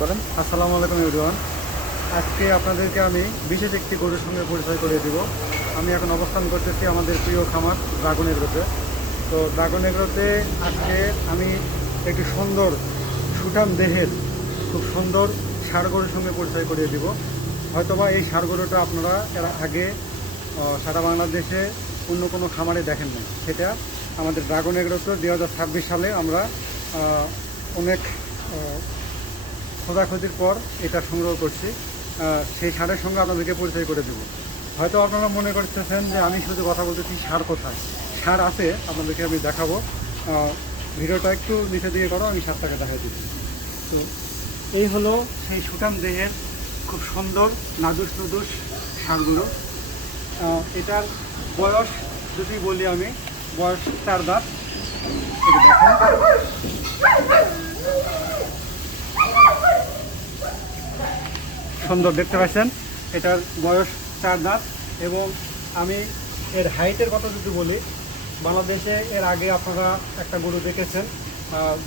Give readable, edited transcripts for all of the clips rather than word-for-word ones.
করেন। আসসালামু আলাইকুম এভরিওয়ান। আজকে আপনাদেরকে আমি বিশেষ একটি গরুর সঙ্গে পরিচয় করিয়ে দেব। আমি এখন অবস্থান করতেছি আমাদের প্রিয় খামার ড্রাগন এগ্রোতে। তো ড্রাগন এগ্রোতে আজকে আমি একটি সুন্দর সুঠাম দেহের খুব সুন্দর ষাঁড় গরুর সঙ্গে পরিচয় করিয়ে দেব। হয়তোবা এই ষাঁড় গরুটা আপনারা এর আগে সারা বাংলাদেশে অন্য কোনো খামারে দেখেন না। সেটা আমাদের ড্রাগন এগ্রোতে 2026 সালে আমরা অনেক খোঁজাখুঁজির পর এটা সংগ্রহ করছি। সেই ষাঁড়ের সঙ্গে আপনাদেরকে পরিচয় করে দেবো। হয়তো আপনারা মনে করতেছেন যে আমি শুধু কথা বলতেছি, ষাঁড় কোথায়? ষাঁড় আছে, আপনাদেরকে আমি দেখাবো। ভিডিওটা একটু নিচে দিকে করো, আমি ষাঁড়টাকে দেখাই দিচ্ছি। তো এই হলো সেই সুঠাম দেহের খুব সুন্দর নাদুস নুদুস ষাঁড়গুলো। এটার বয়স যদি বলি আমি, বয়স 4 দাঁত। এটা দেখেন, সুন্দর দেখতে পাচ্ছেন। এটার বয়স 4 দাঁত। এবং আমি এর হাইটের কথা যদি বলি, বাংলাদেশে এর আগে আপনারা একটা গরু দেখেছেন,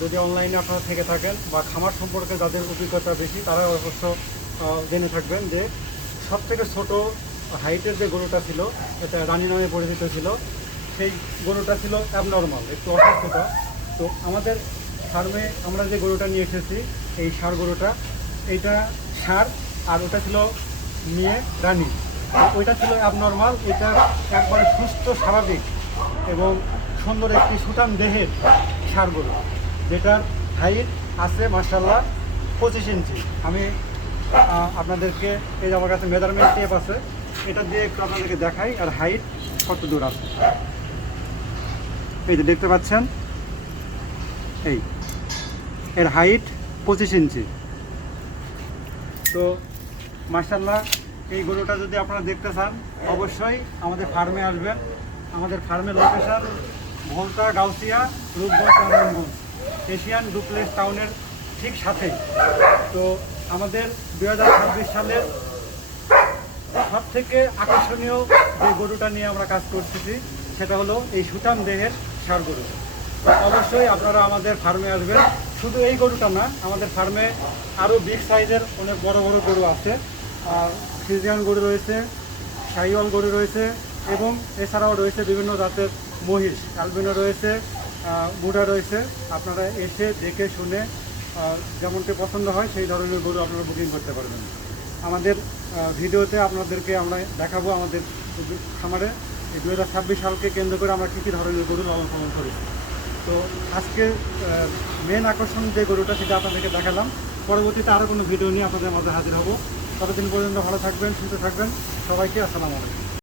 যদি অনলাইনে আপনারা থেকে থাকেন বা খামার সম্পর্কে যাদের অভিজ্ঞতা বেশি তারা অবশ্য জেনে থাকবেন যে সবথেকে ছোট হাইটের যে গরুটা ছিল, এটা রানী নামে পরিচিত ছিল। সেই গরুটা ছিল অ্যাবনর্মাল, একটু অসুস্থতা। তো আমাদের ফার্মে আমরা যে গরুটা নিয়ে এসেছি, এই ষাঁড় গরুটা, এইটা ষাঁড়, আর ওটা ছিল মেয়ে রানী। ওইটা ছিল অ্যাবনর্মাল, এটা একবারে সুস্থ স্বাভাবিক এবং সুন্দর একটি সুঠাম দেহের ষাঁড় গরু, যেটার হাইট আছে মাশাআল্লাহ 25 ইঞ্চি। আমি আপনাদেরকে, এই যে আমার কাছে মেজারমেন্ট টেপ আছে, এটা দিয়ে একটু আপনাদেরকে দেখাই আর হাইট কত দূর আছে। এই যে দেখতে পাচ্ছেন, এই এর হাইট 25 ইঞ্চি। তো মাশাআল্লাহ, এই গরুটা যদি আপনারা দেখতে চান অবশ্যই আমাদের ফার্মে আসবেন। আমাদের ফার্মের location Bholta, Gausia, Rupganj, Narayanganj, Asian duplex টাউনের ঠিক সাথেই। তো আমাদের 2026 সালের সব থেকে আকর্ষণীয় যে গরুটা নিয়ে আমরা কাজ করতেছি সেটা হলো এই সুঠাম দেহের ষাঁড় গরু। তো অবশ্যই আপনারা আমাদের ফার্মে আসবেন। শুধু এই গরুটা না, আমাদের ফার্মে আরও বিগ সাইজের অনেক বড় বড় গরু আছে। ফ্রিজিয়ান গরু রয়েছে, শাহিওয়াল গরু রয়েছে, এবং এছাড়াও রয়েছে বিভিন্ন জাতের মহিষ, অ্যালবিনো রয়েছে, বুড়া রয়েছে। আপনারা এসে দেখে শুনে যেমনটি পছন্দ হয় সেই ধরনের গরু আপনারা বুকিং করতে পারবেন। আমাদের ভিডিওতে আপনাদেরকে আমরা দেখাবো আমাদের খামারে এই 2026 সালকে কেন্দ্র করে আমরা কী কী ধরনের গরু লালন পালন করেছি। তো আজকে মেন আকর্ষণ যে গরুটা সেটা আপনাদেরকে দেখালাম। পরবর্তীতে আরও কোনো ভিডিও নিয়ে আপনাদের মাঝে হাজির হব। ততদিন পর্যন্ত ভালো থাকবেন, সুস্থ থাকবেন। সবাইকে আসসালামু আলাইকুম।